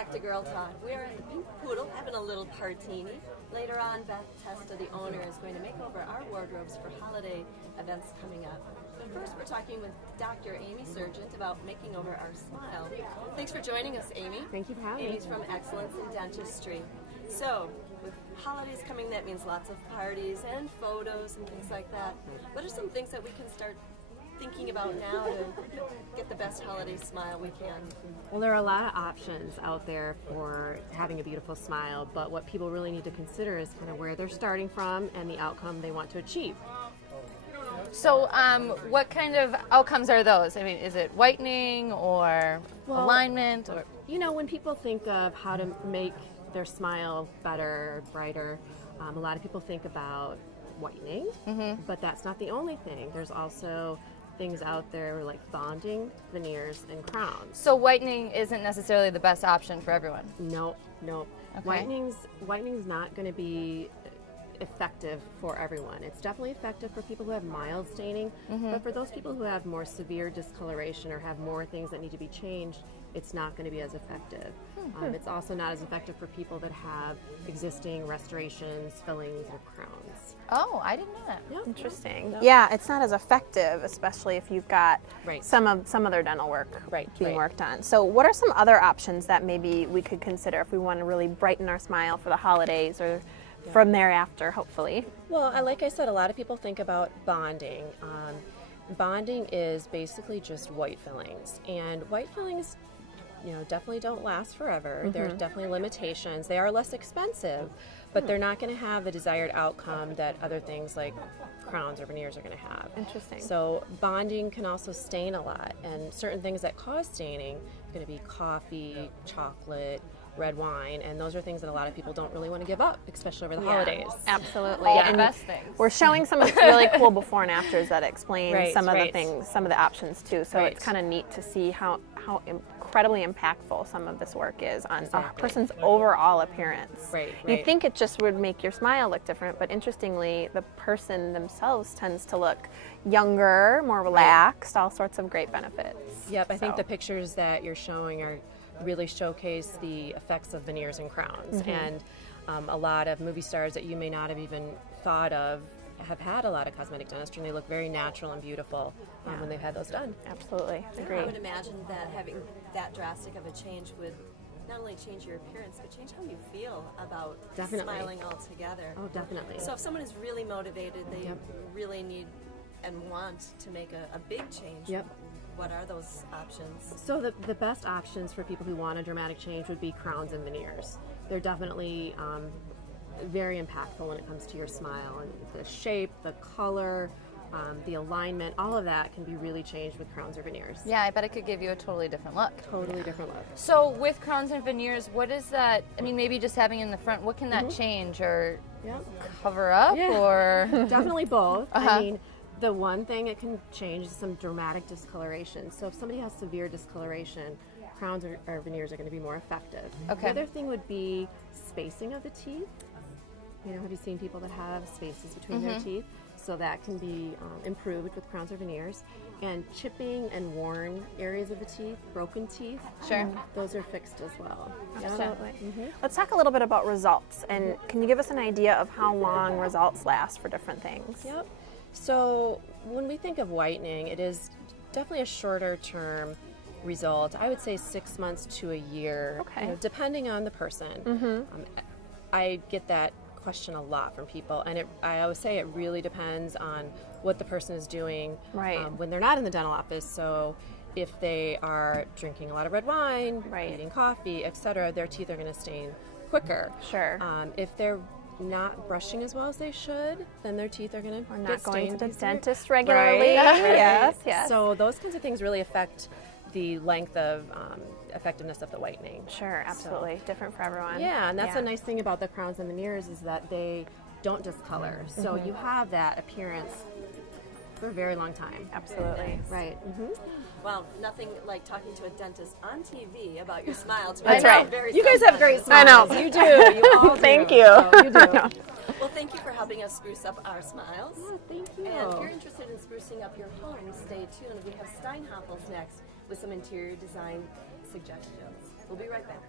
back to Girl Talk. We are at the Pink Poodle having a little partini. Later on, Beth Testa, the owner, is going to make over our wardrobes for holiday events coming up. But first, we're talking with Dr. Amy Sargent about making over our smile. Thanks for joining us, Amy. Thank you for having me. Amy's from Excellence in Dentistry. So, with holidays coming, that means lots of parties and photos and things like that. What are some things that we can start thinking about now to get the best holiday smile we can? Well, there are a lot of options out there for having a beautiful smile, but what people really need to consider is kind of where they're starting from and the outcome they want to achieve. So what kind of outcomes are those? I mean, is it whitening or alignment? Or You know, when people think of how to make their smile better, brighter, a lot of people think about whitening, but that's not the only thing. There's also things out there like bonding, veneers, and crowns. So whitening isn't necessarily the best option for everyone? Nope. Okay. Whitening's not going to be effective for everyone. It's definitely effective for people who have mild staining, but for those people who have more severe discoloration or have more things that need to be changed, it's not going to be as effective. It's also not as effective for people that have existing restorations, fillings, or crowns. Oh, I didn't know that. Yeah. Interesting. Yeah, it's not as effective, especially if you've got Right. some of their dental work being Right. worked on. So what are some other options that maybe we could consider if we want to really brighten our smile for the holidays or from thereafter, hopefully? Well, like I said, a lot of people think about bonding. Bonding is basically just white fillings, and white fillings, definitely don't last forever. There's definitely limitations. They are less expensive, but they're not going to have the desired outcome that other things like crowns or veneers are going to have. Interesting. So bonding can also stain a lot, and certain things that cause staining are going to be coffee, chocolate, red wine, and those are things that a lot of people don't really want to give up, especially over the holidays. Absolutely. All And the best things. we're showing some really cool before and afters that explain Right, some of the right. things, some of the options too. So Right. it's kind of neat to see how incredibly impactful some of this work is on a person's overall appearance. Right, You'd right. think it just would make your smile look different, but interestingly, the person themselves tends to look younger, more relaxed, all sorts of great benefits. Yep, I think So- the pictures that you're showing are really showcase the effects of veneers and crowns. And a lot of movie stars that you may not have even thought of have had a lot of cosmetic dentistry, and they look very natural and beautiful when they've had those done. Absolutely, I agreed. would imagine that having that drastic of a change would not only change your appearance, but change how you feel about Definitely. smiling altogether. Oh, definitely. So if someone is really motivated, they really need and want to make a big change, Yep. what are those options? So the best options for people who want a dramatic change would be crowns and veneers. They're definitely very impactful when it comes to your smile, and the shape, the color, the alignment, all of that can be really changed with crowns or veneers. Yeah, I bet it could give you a totally different look. Totally different look. So with crowns and veneers, what is that? I mean, maybe just having in the front, what can that change or Yep. cover up or? Definitely both. I mean, the one thing it can change is some dramatic discoloration. So if somebody has severe discoloration, crowns or veneers are going to be more effective. Okay. The other thing would be spacing of the teeth. Have you seen people that have spaces between their teeth? So that can be improved with crowns or veneers. And chipping and worn areas of the teeth, broken teeth, Sure. those are fixed as well. Absolutely. Let's talk a little bit about results. And can you give us an idea of how long results last for different things? Yep. So when we think of whitening, it is definitely a shorter term result. I would say 6 months to a year, Okay. Depending on the person. I get that question a lot from people, and I always say it really depends on what the person is doing when they're not in the dental office. So if they are drinking a lot of red wine, eating coffee, etc., their teeth are going to stain quicker. Sure. If they're not brushing as well as they should, then their teeth are going to We're get not going to stained the easier. dentist regularly. Right. Yes. So those kinds of things really affect the length of effectiveness of the whitening. Sure, absolutely. Different for everyone. Yeah, and that's a nice thing about the crowns and veneers is that they don't discolor. So you have that appearance for a very long time. Absolutely. Right. Well, nothing like talking to a dentist on TV about your smile. To That's make it right. very You guys have great I smiles. know. You do. You all do. Thank you. So you do. Well, thank you for helping us spruce up our smiles. Oh, thank you. And if you're interested in sprucing up your home, stay tuned. We have Steinhoffels next with some interior design suggestions. We'll be right back.